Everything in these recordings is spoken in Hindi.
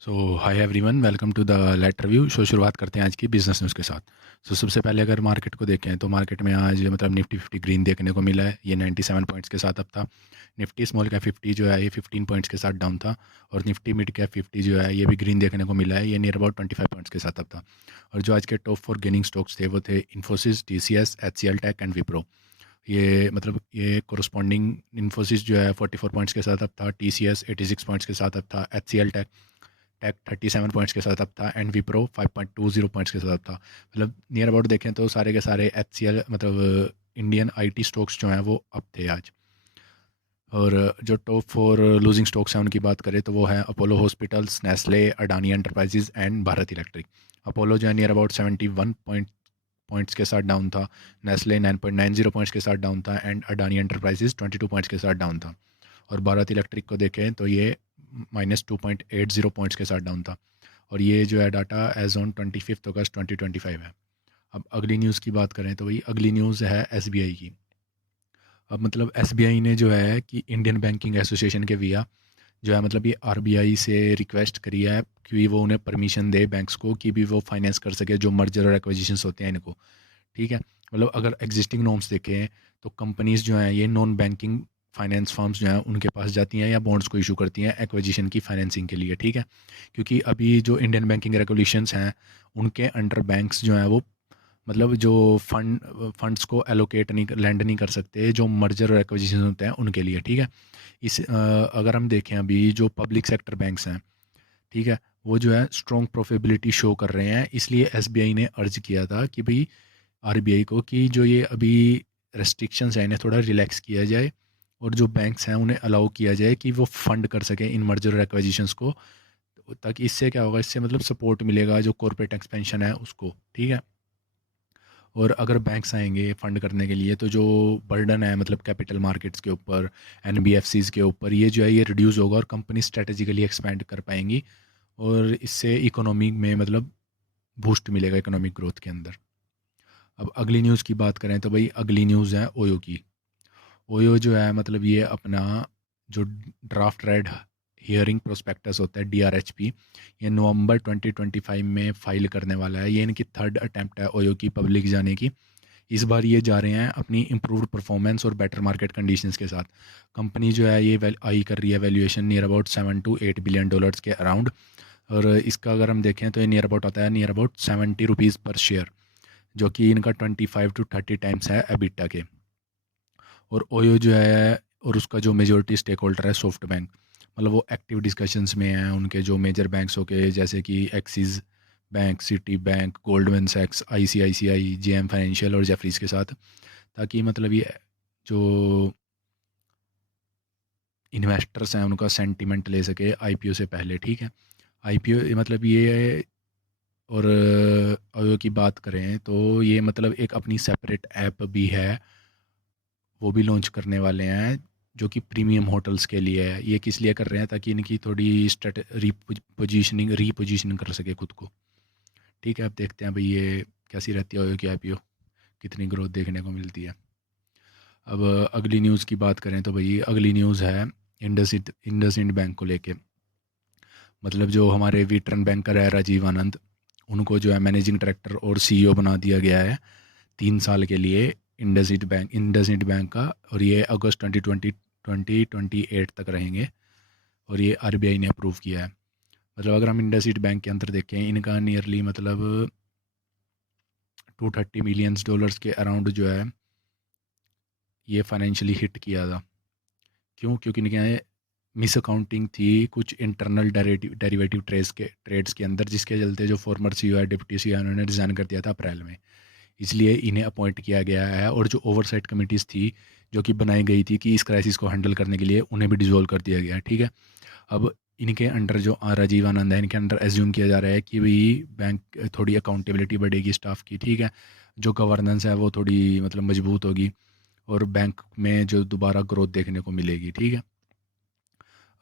So hi everyone, welcome to the late review. शुरुआत करते हैं आज की बिजनेस न्यूज़ के साथ। सबसे पहले अगर मार्केट को देखें तो मार्केट में आज मतलब निफ्टी 50 ग्रीन देखने को मिला है। ये 97 पॉइंट्स के साथ अब था। निफ्टी स्मॉल कैप 50 जो है ये 15 पॉइंट्स के साथ डाउन था। और निफ्टी मिड कैप 50 जो है ये भी ग्रीन देखने को मिला है। ये नियर अबाउट 25 पॉइंट्स के साथ अब था। और जो आज के टॉप 4 गेनिंग स्टॉक्स थे वो थे Infosys, TCS, HCL tech and Wipro. ये कोरस्पॉन्डिंग इन्फोसिस जो है 44 पॉइंट्स के साथ अब था। TCS 86 पॉइंट्स के साथ अब था। HCL टेक टेक 37 पॉइंट्स के साथ अब था। एंड विप्रो 5.20 पॉइंट्स के साथ अब था। मतलब नियर अबाउट देखें तो सारे के सारे HCL मतलब इंडियन IT स्टॉक्स जो हैं वो अप थे आज। और जो टॉप 4 लूजिंग स्टॉक्स हैं उनकी बात करें तो वो है Apollo hospitals, Nestle, Adani enterprises and Bharat electric. Apollo जो है नियर अबाउट 71 पॉइंट्स के साथ डाउन था। नेस्ले 9.90 पॉइंट्स के साथ डाउन था। एंड अडानी एंटरप्राइजेज 22 पॉइंट्स के साथ डाउन था। और भारत इलेक्ट्रिक को देखें तो ये -2.80 पॉइंट्स के साथ डाउन था। और ये जो है डाटा एज ऑन 25 अगस्त 2025 है। अब अगली न्यूज़ की बात करें तो वही अगली न्यूज़ है SBI की। अब मतलब SBI ने जो है कि इंडियन बैंकिंग एसोसिएशन के विया जो है मतलब ये RBI से रिक्वेस्ट करी है कि वो उन्हें परमिशन दे बैंक्स को कि भी वो फाइनेंस कर सके जो मर्जर और एक्विजिशंस होते हैं इनको। ठीक है, मतलब अगर एग्जिस्टिंग नॉर्म्स देखें तो कंपनीज जो हैं ये नॉन बैंकिंग फाइनेंस फर्म्स जो हैं उनके पास जाती हैं या बॉन्ड्स को इशू करती हैं एक्विजिशन की फाइनेंसिंग के लिए। ठीक है, क्योंकि अभी जो इंडियन बैंकिंग रेगुलेशंस हैं उनके अंडर बैंक्स जो हैं वो मतलब जो फंड्स को एलोकेट नहीं लैंड नहीं कर सकते जो मर्जर और एक्विजिशन होते हैं उनके लिए। ठीक है, अगर हम देखें अभी जो पब्लिक सेक्टर बैंक्स हैं, ठीक है, वो जो है स्ट्रॉन्ग प्रोफिटेबिलिटी शो कर रहे हैं। इसलिए SBI ने अर्ज किया था कि भाई RBI को कि जो ये अभी रेस्ट्रिक्शंस हैं इन्हें थोड़ा रिलैक्स किया जाए और जो बैंक्स हैं उन्हें अलाउ किया जाए कि वो फंड कर सकें इन मर्जर और एक्विजिशंस को। ताकि इससे क्या होगा, इससे मतलब सपोर्ट मिलेगा जो कॉर्पोरेट एक्सपेंशन है उसको। ठीक है, और अगर बैंक्स आएंगे फंड करने के लिए तो जो बर्डन है मतलब कैपिटल मार्केट्स के ऊपर, NBFCs के ऊपर, ये जो है ये रिड्यूस होगा और कंपनी स्ट्रेटेजिकली एक्सपेंड कर पाएंगी। और इससे इकोनॉमी में मतलब बूस्ट मिलेगा इकोनॉमिक ग्रोथ के अंदर। अब अगली न्यूज़ की बात करें तो भाई अगली न्यूज़ है ओयो की। ओयो जो है मतलब ये अपना जो ड्राफ्ट रेड हियरिंग प्रोस्पेक्टस होता है DRHP, ये नवंबर 2025 में फाइल करने वाला है। ये इनकी थर्ड अटैम्प्ट है ओयो की पब्लिक जाने की। इस बार ये जा रहे हैं अपनी इम्प्रूव्ड परफॉर्मेंस और बेटर मार्केट कंडीशंस के साथ। कंपनी जो है ये आई कर रही है valuation near about $7 to $8 billion के अराउंड। और इसका अगर हम देखें तो ये नियर अबाउट आता है नियर अबाउट ₹70 पर शेयर, जो कि इनका 25 to 30 टाइम्स है एबिटा के। और ओयो जो है और उसका जो मेजोरिटी स्टेक होल्डर है सॉफ्ट बैंक, मतलब वो एक्टिव डिस्कशंस में हैं उनके जो मेजर बैंक्स हो के जैसे कि Axis Bank, Citi Bank, Goldman सैक्स, ICICI, JM फाइनेंशियल और जेफरीज के साथ, ताकि मतलब ये जो इन्वेस्टर्स हैं उनका सेंटिमेंट ले सके IPO से पहले। ठीक है, IPO मतलब ये। और ओयो की बात करें तो ये मतलब एक अपनी सेपरेट ऐप भी है, वो भी लॉन्च करने वाले हैं जो कि प्रीमियम होटल्स के लिए है। ये किस लिए कर रहे हैं, ताकि इनकी थोड़ी रीपोजिशनिंग कर सके खुद को। ठीक है, अब देखते हैं भाई ये कैसी रहती है ओयो की IPO, कितनी ग्रोथ देखने को मिलती है। अब अगली न्यूज़ की बात करें तो भाई अगली न्यूज़ है इंडसइंड बैंक को लेके। मतलब जो हमारे वीटरन बैंकर है राजीव आनंद, उनको जो है मैनेजिंग डायरेक्टर और CEO बना दिया गया है 3 साल के लिए इंडसइंड बैंक का। और ये अगस्त 2028 तक रहेंगे और ये RBI ने अप्रूव किया है। मतलब अगर हम इंडसइंड बैंक के अंदर देखें, इनका नियरली मतलब $230 मिलियन के अराउंड जो है ये फाइनेंशियली हिट किया था। क्यों? क्योंकि इनके मिस अकाउंटिंग थी कुछ इंटरनल डेरिवेटिव ट्रेड्स के अंदर, जिसके चलते जो फॉर्मर CEO है, डिप्टी CEO है, उन्होंने रिज़ाइन कर दिया था अप्रैल में। इसलिए इन्हें अपॉइंट किया गया है। और जो ओवरसाइट कमिटीज़ थी जो कि बनाई गई थी कि इस क्राइसिस को हैंडल करने के लिए, उन्हें भी डिसॉल्व कर दिया गया है। ठीक है, अब इनके अंडर जो राजीव आनंद है, इनके अंडर एज्यूम किया जा रहा है कि भाई बैंक थोड़ी अकाउंटेबिलिटी बढ़ेगी स्टाफ की। ठीक है, जो गवर्नेंस है वो थोड़ी मतलब मजबूत होगी और बैंक में जो दोबारा ग्रोथ देखने को मिलेगी। ठीक है,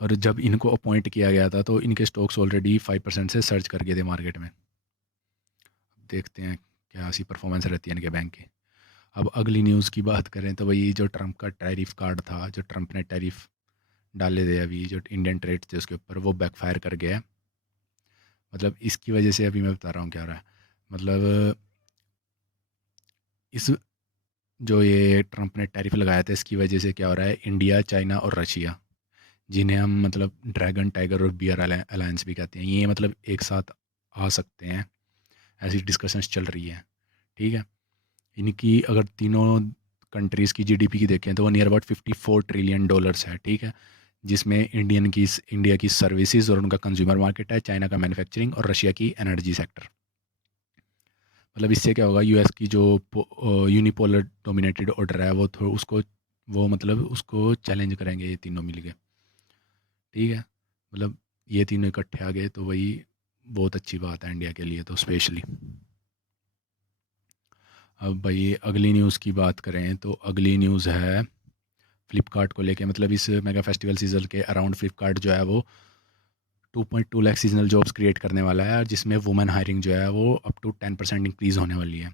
और जब इनको अपॉइंट किया गया था तो इनके स्टॉक्स ऑलरेडी 5% से सर्च कर गए थे मार्केट में। देखते हैं क्या ऐसी परफॉर्मेंस रहती है इनके बैंक की। अब अगली न्यूज़ की बात करें तो वही जो ट्रंप का टैरिफ कार्ड था, जो ट्रंप ने टैरिफ डाले थे अभी जो इंडियन ट्रेड थे उसके ऊपर, वो बैकफायर कर गया है। मतलब इसकी वजह से अभी मैं बता रहा हूँ क्या हो रहा है। मतलब इस जो ये ट्रंप ने टैरिफ लगाया था इसकी वजह से क्या हो रहा है, इंडिया, चाइना और रशिया, जिन्हें हम मतलब ड्रैगन, टाइगर और बियर अलायंस भी कहते हैं, ये मतलब एक साथ आ सकते हैं, ऐसी डिस्कशंस चल रही है। ठीक है, इनकी अगर तीनों कंट्रीज़ की जीडीपी की देखें तो वो नियर अबाउट $54 ट्रिलियन है। ठीक है, जिसमें इंडिया की सर्विसेज और उनका कंज्यूमर मार्केट है, चाइना का मैन्युफैक्चरिंग और रशिया की एनर्जी सेक्टर। मतलब इससे क्या होगा, यूएस की जो यूनिपोलर डोमिनेटेड ऑर्डर है वो थोड़ा उसको, वो मतलब उसको चैलेंज करेंगे ये तीनों मिल के। ठीक है, मतलब ये तीनों इकट्ठे आ गए तो वही बहुत अच्छी बात है इंडिया के लिए तो स्पेशली। अब भाई अगली न्यूज़ की बात करें तो अगली न्यूज़ है फ़्लिपकार्ट को लेके। मतलब इस मेगा फेस्टिवल सीजन के अराउंड फ़्लिपकार्ट जो है वो 2.2 लाख सीजनल जॉब्स क्रिएट करने वाला है, और जिसमें वुमेन हायरिंग जो है वो अप टू 10% इंक्रीज़ होने वाली है।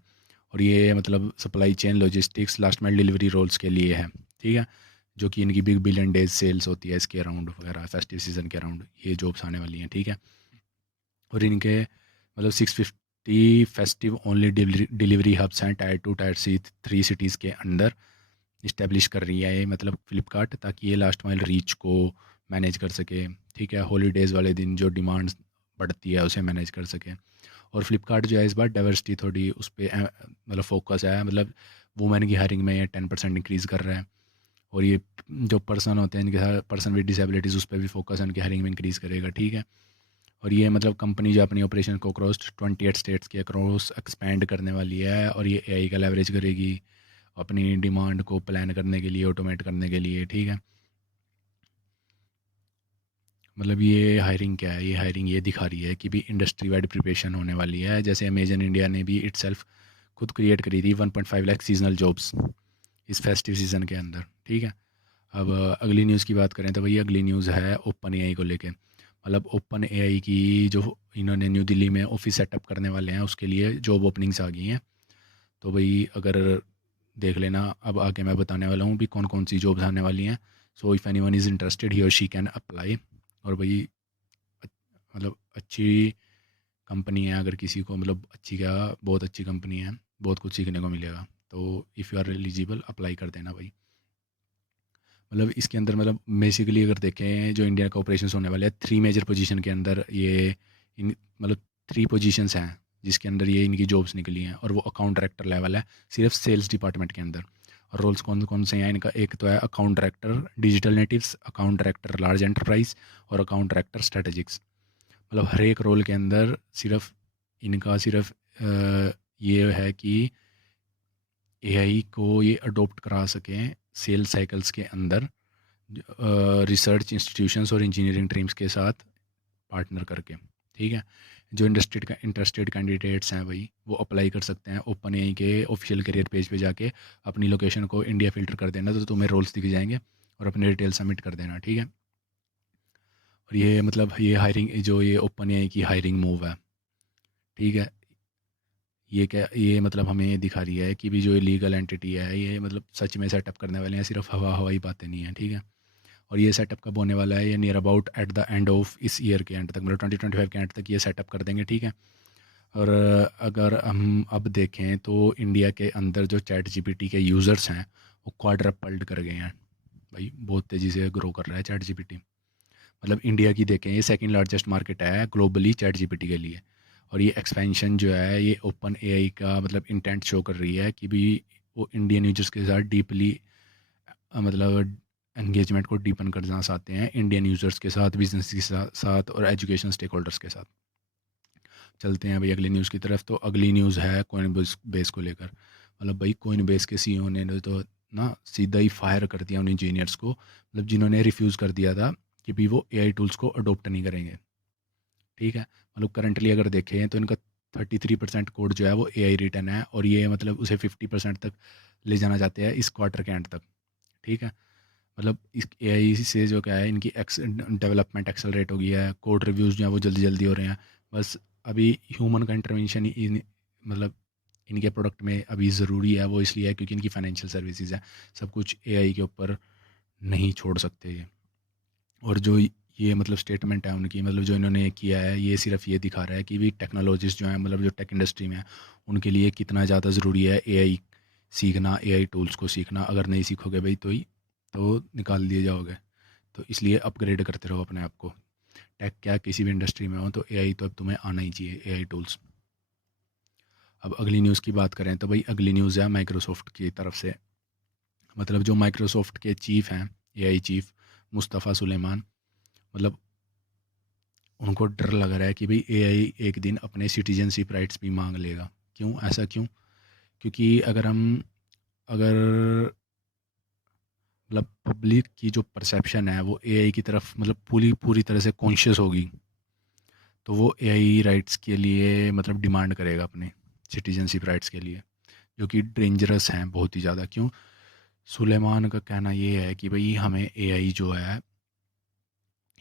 और ये मतलब supply chain, logistics, last mile delivery roles के लिए है। ठीक है, जो कि इनकी बिग बिलियन डेज सेल्स होती है इसके अराउंड वगैरह, फेस्टिव सीजन के अराउंड ये जॉब्स आने वाली हैं। ठीक है, और इनके मतलब 650 फेस्टिव ओनली डिलीवरी हब्स हैं टायर 2 टायर 3 सिटीज़ के अंदर इस्टेब्लिश कर रही है ये मतलब फ़्लिपकार्ट, ताकि ये लास्ट माइल रीच को मैनेज कर सके। ठीक है, हॉलीडेज़ वाले दिन जो डिमांड्स बढ़ती है उसे मैनेज कर सके। और फ़्लिपकार्ट जो है इस बार डाइवर्सिटी थोड़ी उस पर मतलब फोकस है, मतलब वुमेन की हायरिंग में ये 10% इंक्रीज़ कर रहा है। और ये जो पर्सन होते हैं, इनके पर्सन विद डिसेबिलिटीज़, उस पर भी फोकस है, उनकी हायरिंग में इंक्रीज़ करेगा। ठीक है, और ये मतलब कंपनी जो अपनी ऑपरेशन को अक्रॉस 28 स्टेट्स के अक्रॉस एक्सपैंड करने वाली है, और ये एआई का लेवरेज करेगी अपनी डिमांड को प्लान करने के लिए, ऑटोमेट करने के लिए। ठीक है, मतलब ये हायरिंग क्या है, ये हायरिंग ये दिखा रही है कि भी इंडस्ट्री वाइड प्रिपरेशन होने वाली है। जैसे अमेजन इंडिया ने भी इटसेल्फ खुद क्रिएट करी थी 1.5 लाख सीजनल जॉब्स इस फेस्टिव सीज़न के अंदर। ठीक है, अब अगली न्यूज़ की बात करें तो भैया अगली न्यूज़ है ओपन एआई को लेके। मतलब ओपन एआई की जो इन्होंने न्यू दिल्ली में ऑफिस सेटअप करने वाले हैं उसके लिए जॉब ओपनिंग्स आ गई हैं। तो भाई अगर देख लेना, अब आगे मैं बताने वाला हूँ भी कौन कौन सी जॉब्स आने वाली हैं। So if any one is interested he or she can apply. और भाई मतलब अच्छी कंपनी है, अगर किसी को मतलब अच्छी क्या, बहुत अच्छी कंपनी है, बहुत कुछ सीखने को मिलेगा। तो if you are eligible apply कर देना भाई। मतलब इसके अंदर मतलब बेसिकली अगर देखें जो इंडिया का ऑपरेशंस होने वाले हैं 3 मेजर पोजीशन के अंदर ये इन मतलब 3 पोजीशंस हैं जिसके अंदर ये इनकी जॉब्स निकली हैं, और वो अकाउंट डायरेक्टर लेवल है सिर्फ सेल्स डिपार्टमेंट के अंदर। और रोल्स कौन कौन से हैं इनका, एक तो है account director digital natives, account director large enterprise और अकाउंट डायरेक्टर स्ट्रेटेजिक्स। मतलब हर एक रोल के अंदर सिर्फ इनका सिर्फ ये है कि एआई को ये अडोप्ट करा सकें सेल्स साइकिल्स के अंदर, रिसर्च इंस्टीट्यूशंस और इंजीनियरिंग टीम्स के साथ पार्टनर करके। ठीक है, जो इंटरेस्टेड कैंडिडेट्स हैं भाई वो अप्लाई कर सकते हैं ओपन एआई के ऑफिशियल करियर पेज पे जाके। अपनी लोकेशन को इंडिया फिल्टर कर देना तो तुम्हें रोल्स दिख जाएंगे, और अपने डिटेल सबमिट कर देना। ठीक है, और ये मतलब ये हायरिंग जो ये ओपन एआई की हायरिंग मूव है। ठीक है, ये क्या, ये मतलब हमें ये दिखा रही है कि भी जो लीगल एंटिटी है ये मतलब सच में सेटअप करने वाले हैं, सिर्फ हवाई बातें नहीं हैं। ठीक है, और ये सेटअप कब होने वाला है, ये near about at the end of इस ईयर के एंड तक, मतलब 2025 के एंड तक ये सेटअप कर देंगे। ठीक है, और अगर हम अब देखें तो इंडिया के अंदर जो चैट जीपीटी के यूज़र्स हैं वो क्वाड्रपल्ड कर गए हैं भाई, बहुत तेज़ी से ग्रो कर रहा है चैट जीपीटी। मतलब इंडिया की देखें ये सेकंड लार्जेस्ट मार्केट है ग्लोबली चैट जीपीटी के लिए। और ये एक्सपेंशन जो है ये ओपन एआई का मतलब इंटेंट शो कर रही है कि भी वो इंडियन यूजर्स के साथ डीपली मतलब एंगेजमेंट को डीपन करना चाहते हैं, इंडियन यूज़र्स के साथ, बिजनेस के साथ और एजुकेशन स्टेक होल्डर्स के साथ। चलते हैं भाई अगली न्यूज़ की तरफ। तो अगली न्यूज़ है कोइन बेस को लेकर। मतलब भाई कोइन बेस के सीईओ ने तो ना सीधा ही फायर कर दिया उन इंजीनियर्स को, मतलब जिन्होंने रिफ्यूज़ कर दिया था कि भी वो एआई टूल्स को अडोप्ट नहीं करेंगे। ठीक है, मतलब करंटली अगर देखें तो इनका 33% कोड जो है वो एआई रिटर्न है, और ये मतलब उसे 50% तक ले जाना चाहते हैं इस क्वार्टर के एंड तक। ठीक है, मतलब इस एआई से जो क्या है इनकी डेवलपमेंट एक्सेलरेट हो गई है, कोड रिव्यूज़ जो है वो जल्दी जल्दी हो रहे हैं। बस अभी ह्यूमन का इंटरवेंशन इन मतलब इनके प्रोडक्ट में अभी ज़रूरी है, वो इसलिए है क्योंकि इनकी फाइनेंशियल सर्विसेज है, सब कुछ एआई के ऊपर नहीं छोड़ सकते ये। और जो ये मतलब स्टेटमेंट है उनकी, मतलब जो इन्होंने किया है ये सिर्फ ये दिखा रहा है कि भी टेक्नोलॉजिस्ट जो हैं, मतलब जो टेक इंडस्ट्री में हैं, उनके लिए कितना ज़्यादा ज़रूरी है एआई सीखना, एआई टूल्स को सीखना। अगर नहीं सीखोगे भाई तो निकाल दिए जाओगे। तो इसलिए अपग्रेड करते रहो अपने आप को। टेक क्या, किसी भी इंडस्ट्री में हो तो एआई तो अब तुम्हें आना ही चाहिए, एआई टूल्स। अब अगली न्यूज़ की बात करें तो भाई अगली न्यूज़ है माइक्रोसॉफ्ट की तरफ से। मतलब जो माइक्रोसॉफ्ट के चीफ़ हैं, एआई चीफ़ मुस्तफ़ा सुलेमान, मतलब उनको डर लग रहा है कि भाई एआई एक दिन अपने सिटीजनशिप राइट्स भी मांग लेगा। क्यों, ऐसा क्यों? क्योंकि अगर मतलब पब्लिक की जो परसेप्शन है वो एआई की तरफ मतलब पूरी पूरी तरह से कॉन्शियस होगी, तो वो एआई राइट्स के लिए मतलब डिमांड करेगा अपने सिटीजनशिप राइट्स के लिए, जो कि डेंजरस हैं बहुत ही ज़्यादा। क्यों? सुलेमान का कहना ये है कि भाई हमें एआई जो है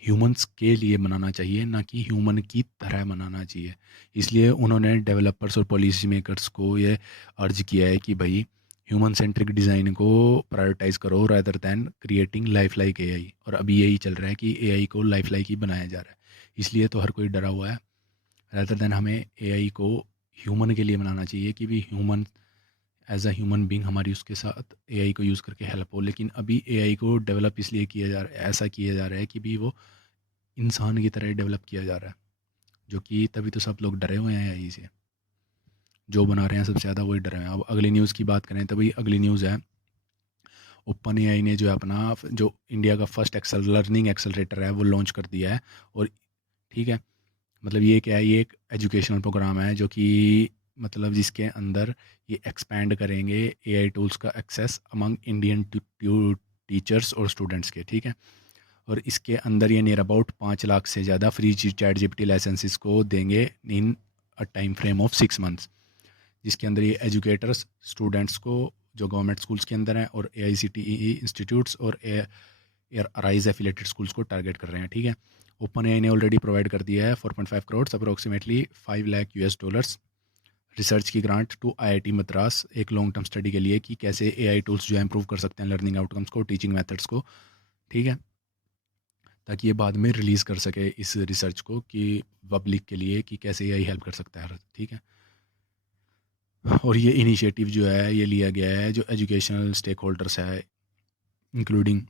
ह्यूमंस के लिए बनाना चाहिए, ना कि ह्यूमन की तरह बनाना चाहिए। इसलिए उन्होंने डेवलपर्स और पॉलिसी मेकर्स को ये अर्ज किया है कि भाई ह्यूमन सेंट्रिक डिज़ाइन को प्रायोरिटाइज करो rather than creating life like AI. और अभी यही चल रहा है कि एआई को लाइफ लाइक ही बनाया जा रहा है, इसलिए तो हर कोई डरा हुआ है। रादर दैन हमें एआई को ह्यूमन के लिए बनाना चाहिए कि भी human as a human being हमारी उसके साथ एआई को यूज़ करके हेल्प हो। लेकिन अभी एआई को डेवलप इसलिए किया जा रहा है, ऐसा किया जा रहा है कि भी वो इंसान की तरह डेवलप किया जा रहा है, जो कि तभी तो सब लोग डरे हुए हैं एआई से। जो बना रहे हैं सबसे ज़्यादा वही डरे हुए हैं। अब अगली न्यूज़ की बात करें तो भाई अगली न्यूज़ है ओपन एआई ने जो है अपना जो इंडिया का फर्स्ट लर्निंग एक्सेलरेटर है वो लॉन्च कर दिया है। और ठीक है, मतलब ये क्या है, ये एक एजुकेशनल प्रोग्राम है जो कि मतलब जिसके अंदर ये एक्सपैंड करेंगे एआई टूल्स का एक्सेस अमंग इंडियन टीचर्स और स्टूडेंट्स के। ठीक है, और इसके अंदर ये नियर अबाउट 5 लाख से ज़्यादा फ्री चैट जीपीटी लाइसेंसेस को देंगे in a time frame of 6 months, जिसके अंदर ये एजुकेटर्स स्टूडेंट्स को जो गवर्नमेंट स्कूल्स के अंदर हैं और एआईसीटीई इंस्टीट्यूट्स और राइज एफिलेटेड स्कूल्स को टारगेट कर रहे हैं। ठीक है, ओपन एआई ने ऑलरेडी प्रोवाइड कर दिया है 4.5 करोड़ अप्रोक्सीमेटली $5 लाख रिसर्च की ग्रांट टू आईआईटी मद्रास एक लॉन्ग टर्म स्टडी के लिए कि कैसे एआई टूल्स जो है इंप्रूव कर सकते हैं लर्निंग आउटकम्स को, टीचिंग मेथड्स को। ठीक है, ताकि ये बाद में रिलीज़ कर सके इस रिसर्च को कि पब्लिक के लिए कि कैसे एआई हेल्प कर सकता है। ठीक है, और ये इनिशिएटिव जो है ये लिया गया है जो एजुकेशनल स्टेक होल्डर्स है including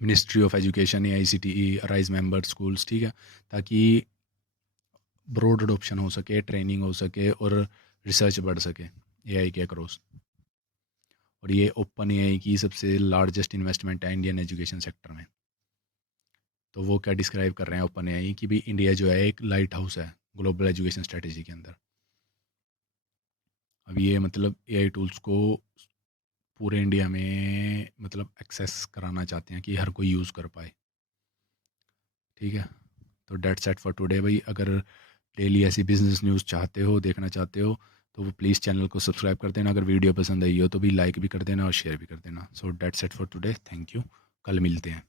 ministry of education, AICTE, rise member schools. ठीक है, ताकि ब्रॉड अडोप्शन हो सके, ट्रेनिंग हो सके और रिसर्च बढ़ सके एआई के अक्रॉस। और ये ओपन एआई की सबसे लार्जेस्ट इन्वेस्टमेंट है इंडियन एजुकेशन सेक्टर में। तो वो क्या डिस्क्राइब कर रहे हैं ओपन एआई कि भी इंडिया जो है एक लाइट हाउस है ग्लोबल एजुकेशन स्ट्रेटजी के अंदर। अब ये मतलब एआई टूल्स को पूरे इंडिया में मतलब एक्सेस कराना चाहते हैं कि हर कोई यूज़ कर पाए। ठीक है, तो डेट्स सेट फॉर टुडे भाई। अगर डेली ऐसी बिजनेस न्यूज़ चाहते हो, देखना चाहते हो, तो वो प्लीज़ चैनल को सब्सक्राइब कर देना। अगर वीडियो पसंद आई हो तो भी लाइक भी कर देना और शेयर भी कर देना। So that's set for today, thank you, कल मिलते हैं।